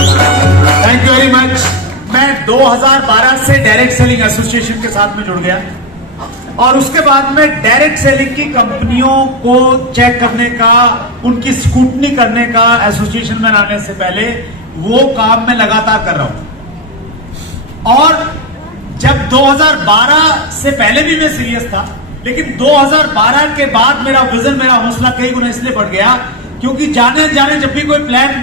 Thank you very much. मैं 2012 से direct selling association के साथ में जुड़ गया और उसके बाद में डायरेक्ट सेलिंग की कंपनियों को चेक करने का, उनकी स्क्रूटनी करने का एसोसिएशन में आने से पहले वो काम मैं लगातार कर रहा हूं। और जब 2012 से पहले भी मैं सीरियस था, लेकिन 2012 के बाद मेरा विजन, मेरा हौसला कई गुना इसलिए बढ़ गया क्योंकि जाने जब भी कोई प्लान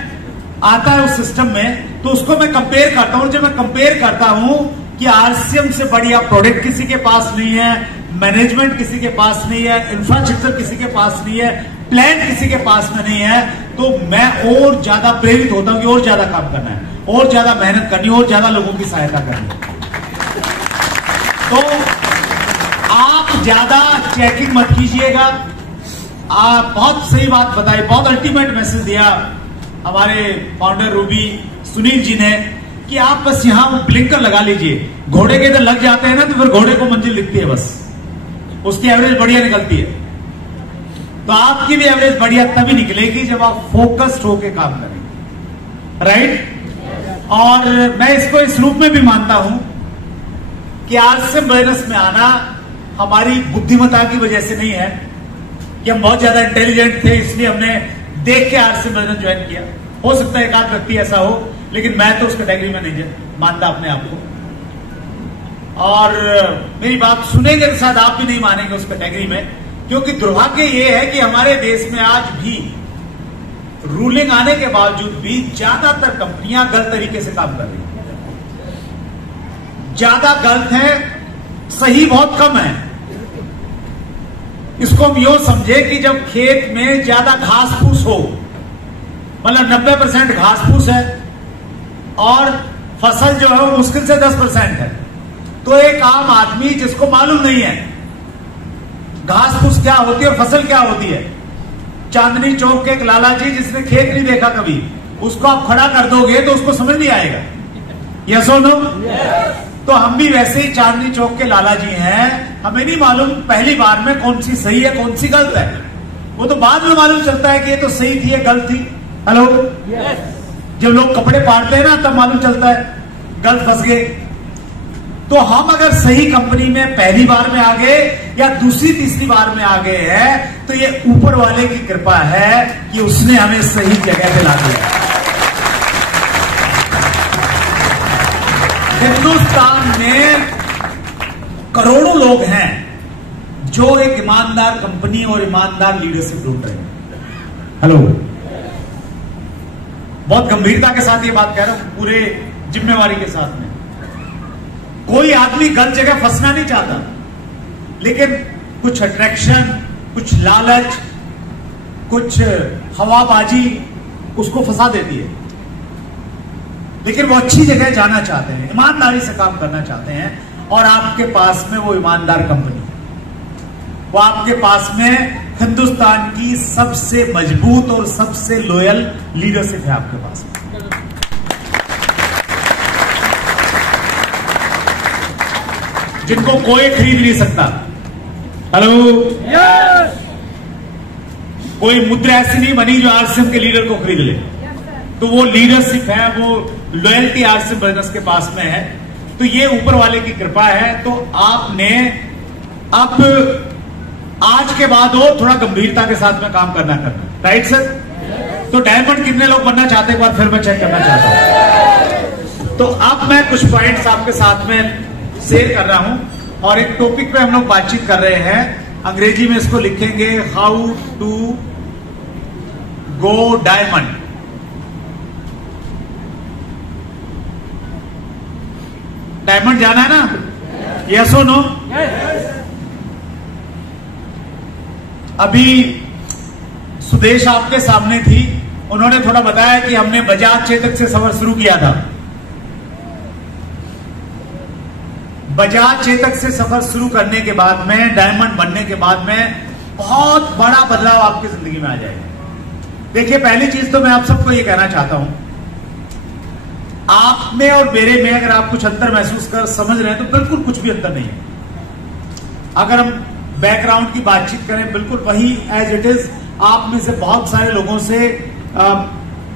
आता है उस सिस्टम में तो उसको मैं कंपेयर करता हूं। जब मैं कंपेयर करता हूं कि आरसीएम से बढ़िया प्रोडक्ट किसी के पास नहीं है, मैनेजमेंट किसी के पास नहीं है, इंफ्रास्ट्रक्चर किसी के पास नहीं है, प्लान किसी के पास में नहीं है, तो मैं और ज्यादा प्रेरित होता हूं कि और ज्यादा काम करना है, और ज्यादा मेहनत करनी, और ज्यादा लोगों की सहायता करनी। तो आप ज्यादा चेकिंग मत कीजिएगा। आप बहुत सही बात बताई, बहुत अल्टीमेट मैसेज दिया हमारे फाउंडर रूबी सुनील जी ने कि आप बस यहां ब्लिंकर लगा लीजिए। घोड़े के इधर लग जाते हैं ना तो फिर घोड़े को मंजिल दिखती है, बस उसकी एवरेज बढ़िया निकलती है। तो आपकी भी एवरेज बढ़िया तभी निकलेगी जब आप फोकस्ड होकर काम करेंगे, राइट। और मैं इसको इस रूप में भी मानता हूं कि आरसीएम बिजनेस में आना हमारी बुद्धिमत्ता की वजह से नहीं है कि हम बहुत ज्यादा इंटेलिजेंट थे इसलिए हमने देख के आरसीएम बिजनेस ज्वाइन किया। हो सकता है एक आध व्यक्ति ऐसा हो, लेकिन मैं तो उस कैटेगरी में नहीं मानता अपने आप को। और मेरी बात सुनेंगे तो शायद आप भी नहीं मानेंगे उस कैटेगरी में, क्योंकि दुर्भाग्य ये है कि हमारे देश में आज भी रूलिंग आने के बावजूद भी ज्यादातर कंपनियां गलत तरीके से काम कर रही हैं। ज्यादा गलत है, सही बहुत कम है। इसको हम यूं समझे कि जब खेत में ज्यादा घास फूस हो, मतलब 90% घास फूस है और फसल जो है वो मुश्किल से 10% है, तो एक आम आदमी जिसको मालूम नहीं है घास फूस क्या होती है और फसल क्या होती है, चांदनी चौक के एक लाला जी जिसने खेत नहीं देखा कभी, उसको आप खड़ा कर दोगे तो उसको समझ नहीं आएगा। यस और नो? तो हम भी वैसे ही चांदनी चौक के लाला जी हैं, हमें नहीं मालूम पहली बार में कौन सी सही है कौन सी गलत है, वो तो बाद में मालूम चलता है कि ये तो सही थी ये गलत थी। हेलो, जब लोग कपड़े पाड़ते हैं ना तब मालूम चलता है गलत फंस गए। तो हम अगर सही कंपनी में पहली बार में आ गए या दूसरी तीसरी बार में आ गए हैं तो ये ऊपर वाले की कृपा है कि उसने हमें सही जगह पे ला दिया। हिंदुस्तान में करोड़ों लोग हैं जो एक ईमानदार कंपनी और ईमानदार लीडरशिप ढूंढ रहे हैं। हेलो, बहुत गंभीरता के साथ ये बात कह रहा हूं, पूरे जिम्मेवारी के साथ में। कोई आदमी गलत जगह फंसना नहीं चाहता, लेकिन कुछ अट्रैक्शन, कुछ लालच, कुछ हवाबाजी उसको फंसा देती है। लेकिन वो अच्छी जगह जाना चाहते हैं, ईमानदारी से काम करना चाहते हैं, और आपके पास में वो ईमानदार कंपनी, वो आपके पास में हिंदुस्तान की सबसे मजबूत और सबसे लॉयल लीडरशिप है आपके पास में। जिनको कोई खरीद नहीं सकता। Hello, yes! कोई मुद्रा ऐसी नहीं बनी जो आरसीएम के लीडर को खरीद ले, तो वो लीडरशिप है, वो लॉयल्टी आरसीएम बिजनेस के पास में है। तो ये ऊपर वाले की कृपा है। तो आपने अब आज के बाद और थोड़ा गंभीरता के साथ में काम करना, राइट सर? तो डायमंड कितने लोग बनना चाहते हैं, एक बार फिर मैं चेक करना चाहता हूं। तो अब मैं कुछ पॉइंट्स आपके साथ में शेयर कर रहा हूं, और एक टॉपिक पे हम लोग बातचीत कर रहे हैं। अंग्रेजी में इसको लिखेंगे how to go diamond. Diamond जाना है ना? यस और नो? अभी सुदेश आपके सामने थी, उन्होंने थोड़ा बताया कि हमने बजाज चेतक से सफर शुरू किया था। बजाज चेतक से सफर शुरू करने के बाद में, डायमंड बनने के बाद में बहुत बड़ा बदलाव आपकी जिंदगी में आ जाएगा। देखिए, पहली चीज तो मैं आप सबको ये कहना चाहता हूं, आप में और मेरे में अगर आप कुछ अंतर महसूस कर समझ रहे हैं तो बिल्कुल कुछ भी अंतर नहीं है। अगर हम बैकग्राउंड की बातचीत करें, बिल्कुल वही एज इट इज। आप में से बहुत सारे लोगों से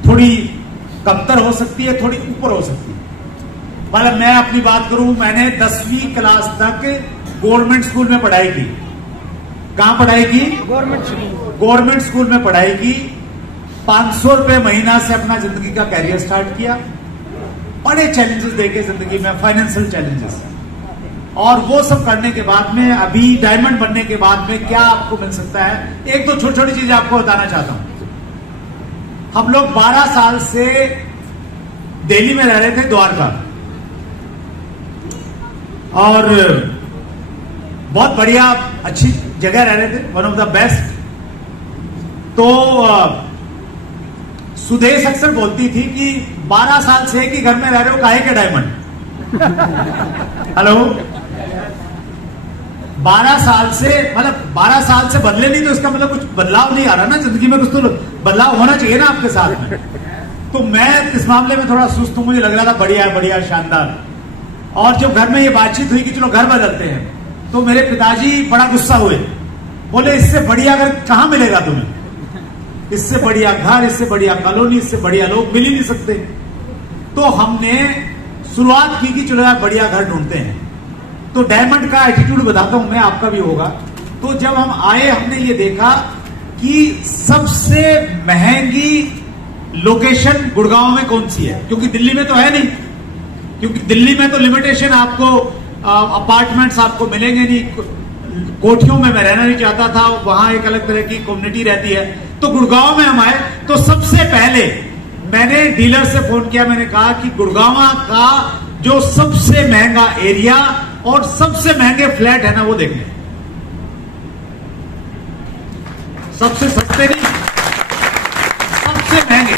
थोड़ी कमतर हो सकती है, थोड़ी ऊपर हो सकती है। मतलब मैं अपनी बात करूं, मैंने 10वीं क्लास तक गवर्नमेंट स्कूल में पढ़ाई की। कहां पढ़ाई की? गवर्नमेंट स्कूल में पढ़ाई की। 500 रुपए महीना से अपना जिंदगी का कैरियर स्टार्ट किया। बड़े चैलेंजेस देखे जिंदगी में, फाइनेंशियल चैलेंजेस, और वो सब करने के बाद में अभी डायमंड बनने के बाद में क्या आपको मिल सकता है, एक दो छोटी छोटी चीजें आपको बताना चाहता हूं। हम लोग 12 साल से दिल्ली में रह रहे थे, द्वारका, और बहुत बढ़िया अच्छी जगह रह रहे थे, वन ऑफ द बेस्ट। तो सुदेश अक्सर बोलती थी कि 12 साल से एक ही घर में रह रहे हो, काहे के डायमंड। हेलो, 12 साल से, मतलब 12 साल से बदले नहीं तो इसका मतलब कुछ बदलाव नहीं आ रहा ना जिंदगी में, कुछ तो बदलाव होना चाहिए ना आपके साथ में। तो मैं इस मामले में थोड़ा सुस्त हूं, मुझे लग रहा था बढ़िया है, बढ़िया, शानदार। और जब घर में ये बातचीत हुई कि चलो घर बदलते हैं, तो मेरे पिताजी बड़ा गुस्सा हुए, बोले इससे बढ़िया घर कहां मिलेगा तुम्हें, इससे बढ़िया घर, इससे बढ़िया कॉलोनी, इससे बढ़िया लोग मिल ही नहीं सकते। तो हमने शुरुआत की कि चलो यार बढ़िया घर ढूंढते हैं। तो डायमंड का एटीट्यूड बताता हूं मैं, आपका भी होगा। तो जब हम आए, हमने ये देखा कि सबसे महंगी लोकेशन गुड़गांव में कौन सी है, क्योंकि दिल्ली में तो है नहीं, क्योंकि दिल्ली में तो लिमिटेशन, आपको अपार्टमेंट्स आपको मिलेंगे नहीं, कोठियों में मैं रहना नहीं चाहता था, वहां एक अलग तरह की कम्युनिटी रहती है। तो गुड़गांव में हम आए, तो सबसे पहले मैंने डीलर से फोन किया, मैंने कहा कि गुड़गांव का जो सबसे महंगा एरिया और सबसे महंगे फ्लैट है ना, वो देखने, सबसे सस्ते नहीं, सबसे महंगे।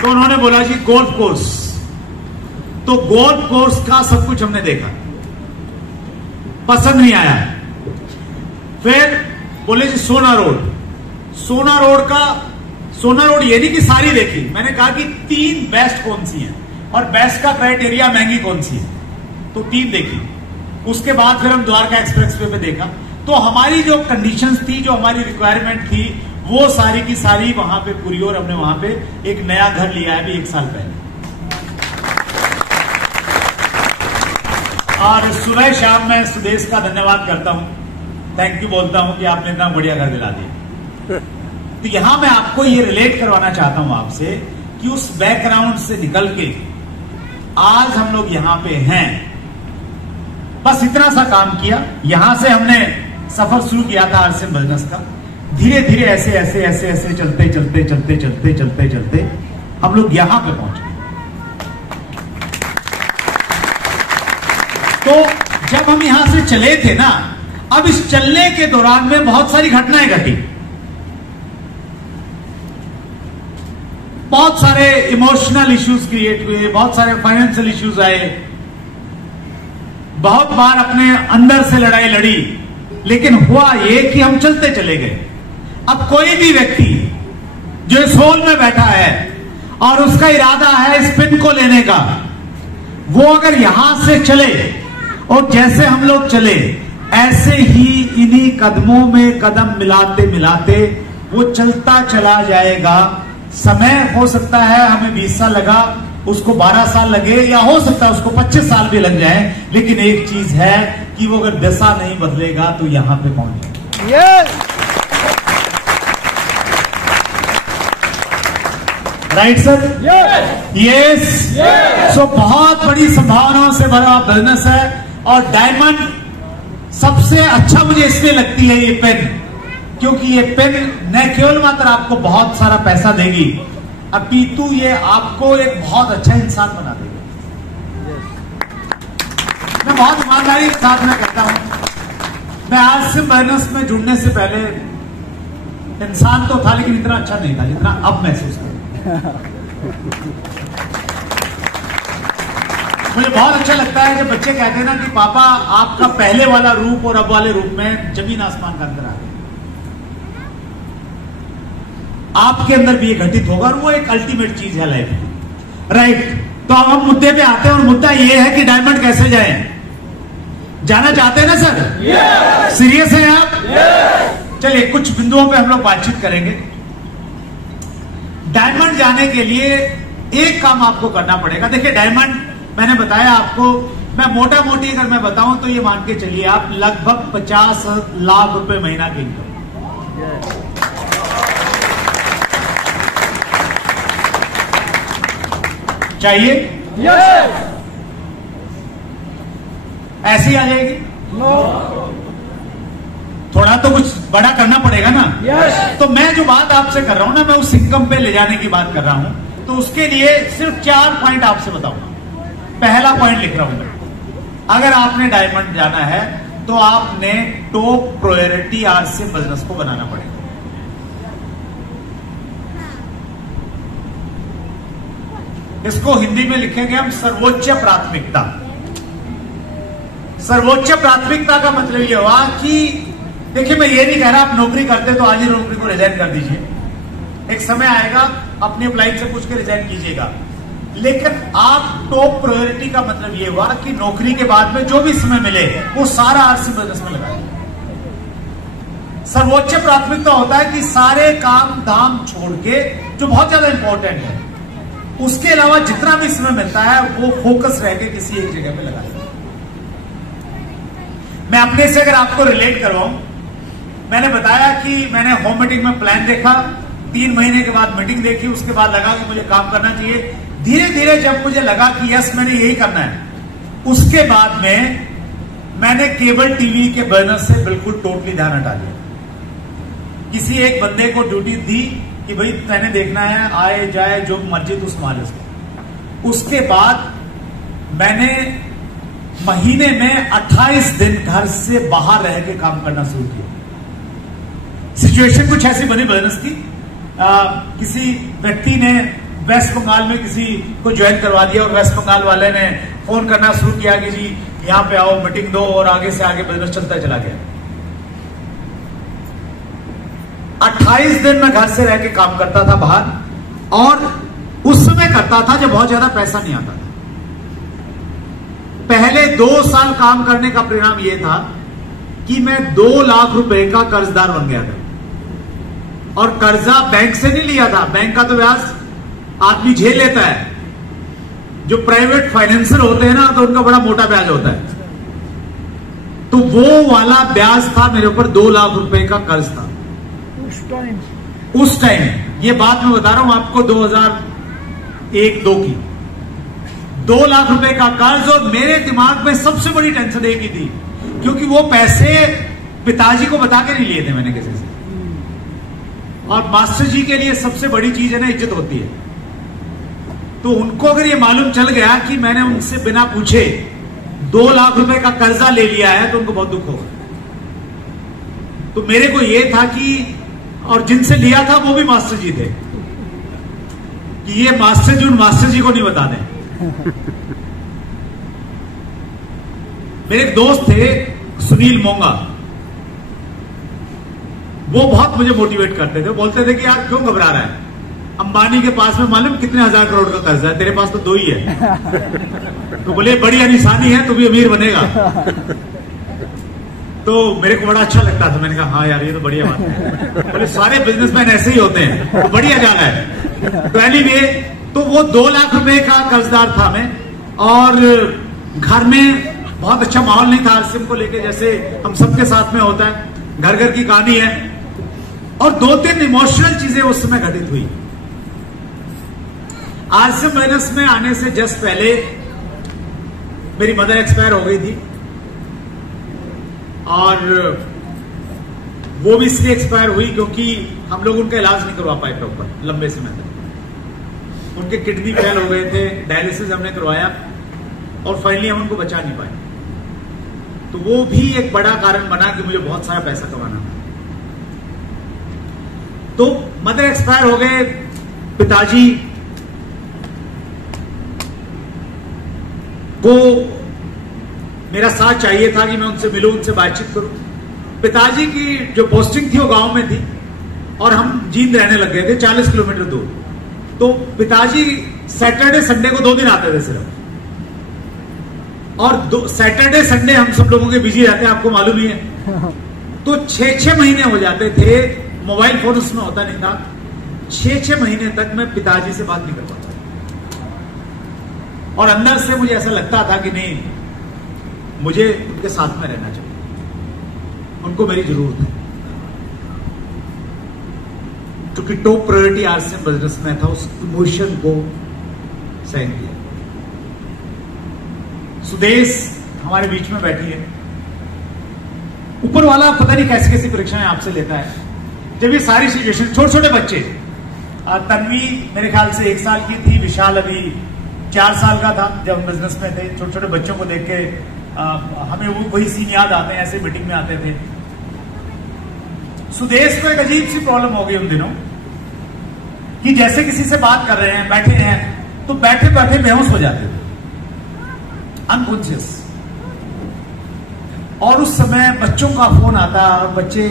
तो उन्होंने बोला जी गोल्फ कोर्स। तो गोल्फ कोर्स का सब कुछ हमने देखा, पसंद नहीं आया। फिर बोले जी सोना रोड। सोना रोड का, सोना रोड ये नहीं कि सारी देखी, मैंने कहा कि 3 बेस्ट कौन सी हैं, और बेस्ट का क्राइटेरिया महंगी कौन सी है, तो 3 देखी। उसके बाद फिर हम द्वारका एक्सप्रेसवे पे देखा। तो हमारी जो कंडीशंस थी, जो हमारी रिक्वायरमेंट थी, वो सारी की सारी वहां पे पूरी, और हमने वहां पे एक नया घर लिया है अभी 1 साल पहले। और सुबह शाम मैं सुदेश का धन्यवाद करता हूं, थैंक यू बोलता हूं कि आपने इतना बढ़िया घर दिला दिया। तो यहां मैं आपको ये रिलेट करवाना चाहता हूं आपसे कि उस बैकग्राउंड से निकल के आज हम लोग यहां पे हैं। बस इतना सा काम किया, यहां से हमने सफर शुरू किया था आरसीएम बिजनेस का। धीरे धीरे ऐसे ऐसे ऐसे ऐसे चलते चलते चलते चलते चलते चलते हम लोग यहां पे पहुंचे। तो जब हम यहां से चले थे ना, अब इस चलने के दौरान में बहुत सारी घटनाएं घटी, बहुत सारे इमोशनल इश्यूज क्रिएट हुए, बहुत सारे फाइनेंशियल इश्यूज आए, बहुत बार अपने अंदर से लड़ाई लड़ी, लेकिन हुआ ये कि हम चलते चले गए। अब कोई भी व्यक्ति जो इस हॉल में बैठा है और उसका इरादा है इस पिन को लेने का, वो अगर यहां से चले और जैसे हम लोग चले, ऐसे ही इन्हीं कदमों में कदम मिलाते मिलाते वो चलता चला जाएगा। समय हो सकता है हमें 20 साल लगा, उसको 12 साल लगे, या हो सकता है उसको 25 साल भी लग जाए, लेकिन एक चीज है कि वो अगर दिशा नहीं बदलेगा तो यहां पे पहुंचे। Right sir? यस। सो बहुत बड़ी संभावनाओं से भरा बिजनेस है, और डायमंड सबसे अच्छा मुझे इसलिए लगती है ये पेन, क्योंकि ये पेन न केवल मात्र आपको बहुत सारा पैसा देगी, अपितु ये आपको एक बहुत अच्छा इंसान बना देगी। मैं बहुत ईमानदारी के साथ में करता हूं। मैं आज से बिजनेस में जुड़ने से पहले इंसान तो था, लेकिन इतना अच्छा नहीं था जितना अब महसूस करता। मुझे बहुत अच्छा लगता है जब बच्चे कहते हैं ना कि पापा आपका पहले वाला रूप और अब वाले रूप में जमीन आसमान का अंतर आ गया। आपके अंदर भी ये घटित होगा, और वो एक अल्टीमेट चीज है लाइफ की। राइट? तो अब हम मुद्दे पे आते हैं, और मुद्दा ये है कि डायमंड कैसे जाए। जाना चाहते हैं ना सर? सीरियस है आप? चलिए कुछ बिंदुओं पे हम लोग बातचीत करेंगे। डायमंड जाने के लिए एक काम आपको करना पड़ेगा। देखिए डायमंड मैंने बताया आपको, मैं मोटा मोटी अगर मैं बताऊं तो ये मान के चलिए आप लगभग 50 लाख रुपए महीना की इनकम चाहिए। ऐसी आ जाएगी? थोड़ा तो कुछ बड़ा करना पड़ेगा ना। तो मैं जो बात आपसे कर रहा हूं ना, मैं उस इनकम पे ले जाने की बात कर रहा हूं। तो उसके लिए सिर्फ 4 पॉइंट आपसे बताऊंगा। पहला पॉइंट लिख रहा हूं मैं, अगर आपने डायमंड जाना है तो आपने टॉप प्रायोरिटी आरसीएम बिजनेस को बनाना पड़ेगा। इसको हिंदी में लिखेंगे हम सर्वोच्च प्राथमिकता। सर्वोच्च प्राथमिकता का मतलब यह हुआ कि देखिए, मैं ये नहीं कह रहा आप नौकरी करते तो आज ही नौकरी को रिजाइन कर दीजिए। एक समय आएगा अपनी अप्लाइड से पूछ के रिजाइन कीजिएगा, लेकिन आप टॉप प्रायोरिटी का मतलब ये हुआ कि नौकरी के बाद में जो भी समय मिले वो सारा आरसीएम बिजनेस में लगाए। सर्वोच्च प्राथमिकता होता है कि सारे काम धाम छोड़ के, जो बहुत ज्यादा इंपॉर्टेंट है, उसके अलावा जितना भी समय मिलता है वो फोकस रह के किसी एक जगह पे लगाए। मैं अपने से अगर आपको रिलेट करवाऊं, मैंने बताया कि मैंने होम मीटिंग में प्लान देखा, 3 महीने के बाद मीटिंग देखी, उसके बाद लगा कि मुझे काम करना चाहिए। धीरे धीरे जब मुझे लगा कि यस मैंने यही करना है, उसके बाद में मैंने केबल टीवी के बिजनेस से बिल्कुल टोटली ध्यान हटा दिया। किसी एक बंदे को ड्यूटी दी कि भाई मैंने देखना है, आए जाए जो मर्जी तू संभाल इसको। उसके बाद मैंने महीने में 28 दिन घर से बाहर रह के काम करना शुरू किया। सिचुएशन कुछ ऐसी बनी बिजनेस की, किसी व्यक्ति ने वेस्ट बंगाल में किसी को ज्वाइन करवा दिया और वेस्ट बंगाल वाले ने फोन करना शुरू किया कि जी यहां पे आओ, मीटिंग दो, और आगे से आगे बिजनेस चलता चला गया। 28 दिन मैं घर से रह के काम करता था बाहर, और उस समय करता था जब बहुत ज्यादा पैसा नहीं आता था। पहले 2 साल काम करने का परिणाम यह था कि मैं 2 लाख रुपए का कर्जदार बन गया था। और कर्जा बैंक से नहीं लिया था, बैंक का तो ब्याज आदमी झेल लेता है। जो प्राइवेट फाइनेंसर होते हैं ना, तो उनका बड़ा मोटा ब्याज होता है। तो वो वाला ब्याज था मेरे ऊपर, 2 लाख रुपए का कर्ज था उस टाइम। ये बात मैं बता रहा हूं आपको 2001-2 की। 2 लाख रुपए का कर्ज, और मेरे दिमाग में सबसे बड़ी टेंशन एक ही थी, क्योंकि वो पैसे पिताजी को बता के नहीं लिए थे मैंने किसी से। और मास्टर जी के लिए सबसे बड़ी चीज है ना, इज्जत होती है। तो उनको अगर ये मालूम चल गया कि मैंने उनसे बिना पूछे 2 लाख रुपए का कर्जा ले लिया है, तो उनको बहुत दुख होगा। तो मेरे को ये था कि, और जिनसे लिया था वो भी मास्टर जी थे, कि ये मास्टर जी उन मास्टर जी को नहीं बता दें। मेरे एक दोस्त थे सुनील मोंगा, वो बहुत मुझे मोटिवेट करते थे। बोलते थे कि यार क्यों घबरा रहा है, अंबानी के पास में मालूम कितने 1000 करोड़ का कर्ज है, तेरे पास तो 2 ही है। तो बोले बड़ी निशानी है, तू भी अमीर बनेगा। तो मेरे को बड़ा अच्छा लगता था। मैंने कहा हाँ यार ये तो बढ़िया बात है। बोले सारे बिजनेसमैन ऐसे ही होते हैं, तो बढ़िया जाना है। तो एनीवे, तो वो 2 लाख रुपए का कर्जदार था मैं, और घर में बहुत अच्छा माहौल नहीं था आरसीएम को लेके, जैसे हम सबके साथ में होता है, घर घर की कहानी है। और 2-3 इमोशनल चीजें उस समय घटित हुई। आरसीएम बिजनेस में आने से जस्ट पहले मेरी मदर एक्सपायर हो गई थी, और वो भी इसलिए एक्सपायर हुई क्योंकि हम लोग उनका इलाज नहीं करवा पाए प्रॉपर लंबे समय तक। उनके किडनी फेल हो गए थे, डायलिसिस हमने करवाया, और फाइनली हम उनको बचा नहीं पाए। तो वो भी एक बड़ा कारण बना कि मुझे बहुत सारा पैसा कमाना था। तो मदर एक्सपायर हो गए, पिताजी को मेरा साथ चाहिए था कि मैं उनसे मिलूं, उनसे बातचीत करूं। पिताजी की जो पोस्टिंग थी वो गांव में थी, और हम जींद रहने लग गए थे 40 किलोमीटर दूर। तो पिताजी सैटरडे संडे को 2 दिन आते थे सिर्फ, और सैटरडे संडे हम सब लोगों के बिजी रहते हैं, आपको मालूम ही है। तो 6-6 महीने हो जाते थे, मोबाइल फोन उसमें होता नहीं था। 6-6 महीने तक मैं पिताजी से बात नहीं कर पाता, और अंदर से मुझे ऐसा लगता था कि नहीं, मुझे उनके साथ में रहना चाहिए, उनको मेरी जरूरत है, क्योंकि टॉप प्रायोरिटी आरसीएम बिजनेस में था। उस इमोशन को सहन किया। सुदेश हमारे बीच में बैठी है। ऊपर वाला पता नहीं कैसी कैसी परीक्षाएं आपसे लेता है। जब ये सारी सिचुएशन, छोटे छोटे बच्चे, तन्वी मेरे ख्याल से 1 साल की थी, विशाल अभी 4 साल का था जब हम बिजनेस में थे। छोटे छोटे बच्चों को देख के हमें वही सीन याद आते हैं, ऐसे मीटिंग में आते थे। सुदेश को एक अजीब सी प्रॉब्लम हो गई उन दिनों कि जैसे किसी से बात कर रहे हैं, बैठे हैं, तो बैठे बैठे बेहोश हो जाते थे, अनकॉन्शियस। और उस समय बच्चों का फोन आता और बच्चे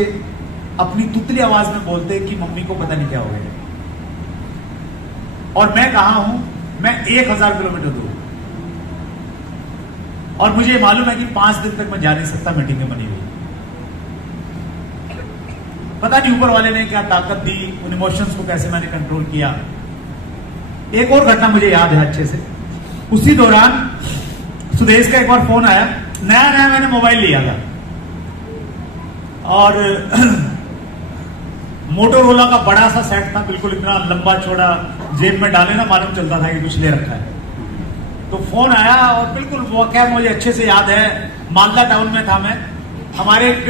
अपनी तुतली आवाज में बोलते कि मम्मी को पता नहीं क्या हो गया। और मैं कहा हूं, मैं 1000 किलोमीटर दूर, और मुझे मालूम है कि 5 दिन तक मैं जा नहीं सकता, मीटिंगें बनी हुई। पता नहीं ऊपर वाले ने क्या ताकत दी, उन इमोशंस को कैसे मैंने कंट्रोल किया। एक और घटना मुझे याद है अच्छे से। उसी दौरान सुदेश का एक बार फोन आया, नया नया मैंने मोबाइल लिया था, और मोटोरोला का बड़ा सा सेट था, बिल्कुल इतना लंबा चौड़ा, जेब में डाले ना मालूम चलता था कि कुछ ले रखा है। तो फोन आया और बिल्कुल वो क्या मुझे अच्छे से याद है, मालदा टाउन में था मैं। हमारे एक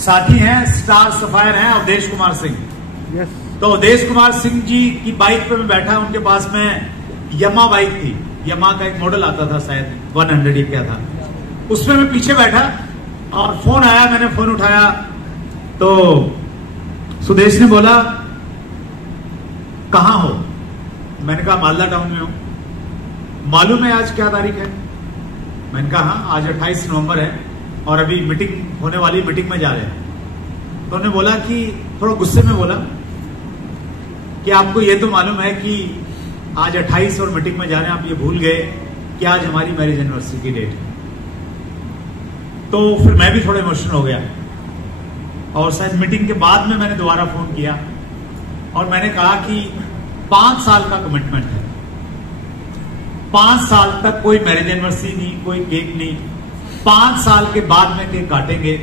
साथी हैं, स्टार सफायर हैं, अवधेश कुमार सिंह। तो अवधेश कुमार सिंह जी की बाइक पे मैं बैठा, उनके पास में यमा बाइक थी, यमा का एक मॉडल आता था शायद 100 क्या था, उसमें मैं पीछे बैठा और फोन आया। मैंने फोन उठाया तो सुदेश ने बोला, कहां हो? मैंने कहा मालदा टाउन में हूं। मालूम है आज क्या तारीख है? मैंने कहा हाँ, आज 28 नवंबर है और अभी मीटिंग होने वाली, मीटिंग में जा रहे हैं। तो उन्होंने बोला कि, थोड़ा गुस्से में बोला कि आपको ये तो मालूम है कि आज 28 और मीटिंग में जा रहे हैं, आप ये भूल गए कि आज हमारी मैरिज एनिवर्सरी की डेट है। तो फिर मैं भी थोड़ा इमोशनल हो गया, और शायद मीटिंग के बाद में मैंने दोबारा फोन किया और मैंने कहा कि 5 साल का कमिटमेंट है, 5 साल तक कोई मैरिज एनिवर्सरी नहीं, कोई केक नहीं, 5 साल के बाद में केक काटेंगे।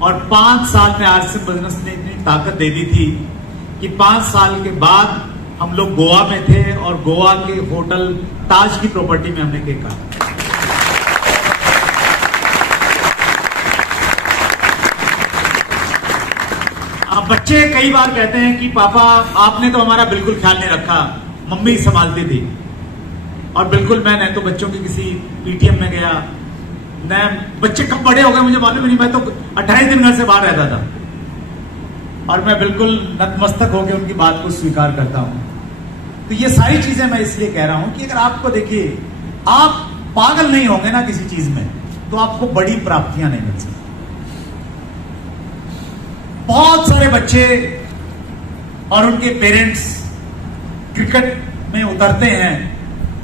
और 5 साल में आरसीएम बिजनेस ने इतनी ताकत दे दी थी कि 5 साल के बाद हम लोग गोवा में थे और गोवा के होटल ताज की प्रॉपर्टी में हमने केक काटा। बच्चे कई बार कहते हैं कि पापा आपने तो हमारा बिल्कुल ख्याल नहीं रखा, मम्मी संभालती थी। और बिल्कुल मैं नहीं तो बच्चों की किसी पीटीएम में गया, मैं बच्चे कब बड़े हो गए मुझे मालूम नहीं, मैं तो 28 दिन घर से बाहर रहता था और मैं बिल्कुल नतमस्तक होकर उनकी बात को स्वीकार करता हूं। तो ये सारी चीजें मैं इसलिए कह रहा हूं कि अगर आपको देखिए, आप पागल नहीं होंगे ना किसी चीज में, तो आपको बड़ी प्राप्तियां नहीं मिल सकती। बहुत सारे बच्चे और उनके पेरेंट्स क्रिकेट में उतरते हैं,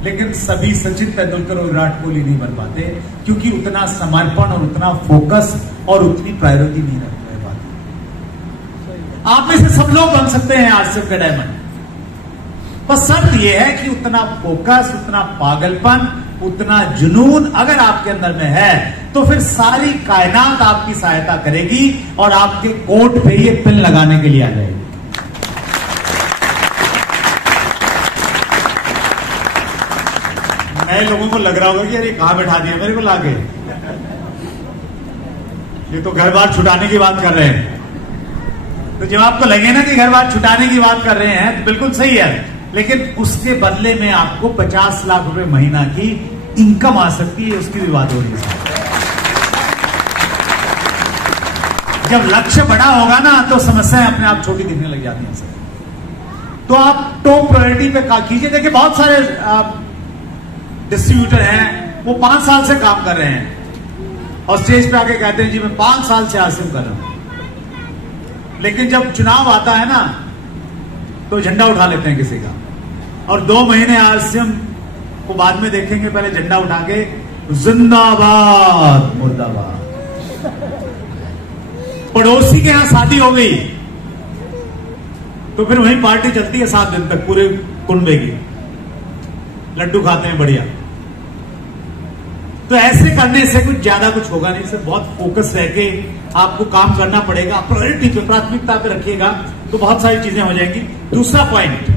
लेकिन सभी सचिन तेंदुलकर और विराट कोहली नहीं बन पाते, क्योंकि उतना समर्पण और उतना फोकस और उतनी प्रायोरिटी नहीं रख पाते। आप में से सब लोग बन सकते हैं आरसीएम के डायमंड, बस शर्त यह है कि उतना फोकस, उतना पागलपन, उतना जुनून अगर आपके अंदर में है, तो फिर सारी कायनात आपकी सहायता करेगी और आपके कोट पे ये पिन लगाने के लिए आ जाएगी। नए लोगों को लग रहा होगा कि अरे कहां बैठा दिया मेरे को लाके, ये तो घर बार छुटाने की बात कर रहे हैं। तो जब आपको लगे ना कि घर बार छुटाने की बात कर रहे हैं, तो बिल्कुल सही है, लेकिन उसके बदले में आपको 50 लाख रुपए महीना की इनकम आ सकती है, उसकी भी बात हो रही है। जब लक्ष्य बड़ा होगा ना, तो समस्याएं अपने आप छोटी दिखने लग जाती हैं। तो आप टॉप प्रायोरिटी पे काम कीजिए। देखिए बहुत सारे डिस्ट्रीब्यूटर हैं, वो 5 साल से काम कर रहे हैं और स्टेज पे आके कहते हैं जी मैं 5 साल से आरसीएम कर रहा हूं, लेकिन जब चुनाव आता है ना, तो झंडा उठा लेते हैं किसी का, और 2 महीने आरसीएम को बाद में देखेंगे, पहले झंडा उठा के जिंदाबाद मुर्दाबाद। पड़ोसी के यहां शादी हो गई, तो फिर वही पार्टी चलती है 7 दिन तक पूरे कुनबे की, लड्डू खाते हैं बढ़िया। तो ऐसे करने से कुछ ज्यादा कुछ होगा नहीं सर, बहुत फोकस रह के आपको काम करना पड़ेगा, प्रायोरिटी पे प्राथमिकता पे रखिएगा तो बहुत सारी चीजें हो जाएंगी। दूसरा पॉइंट,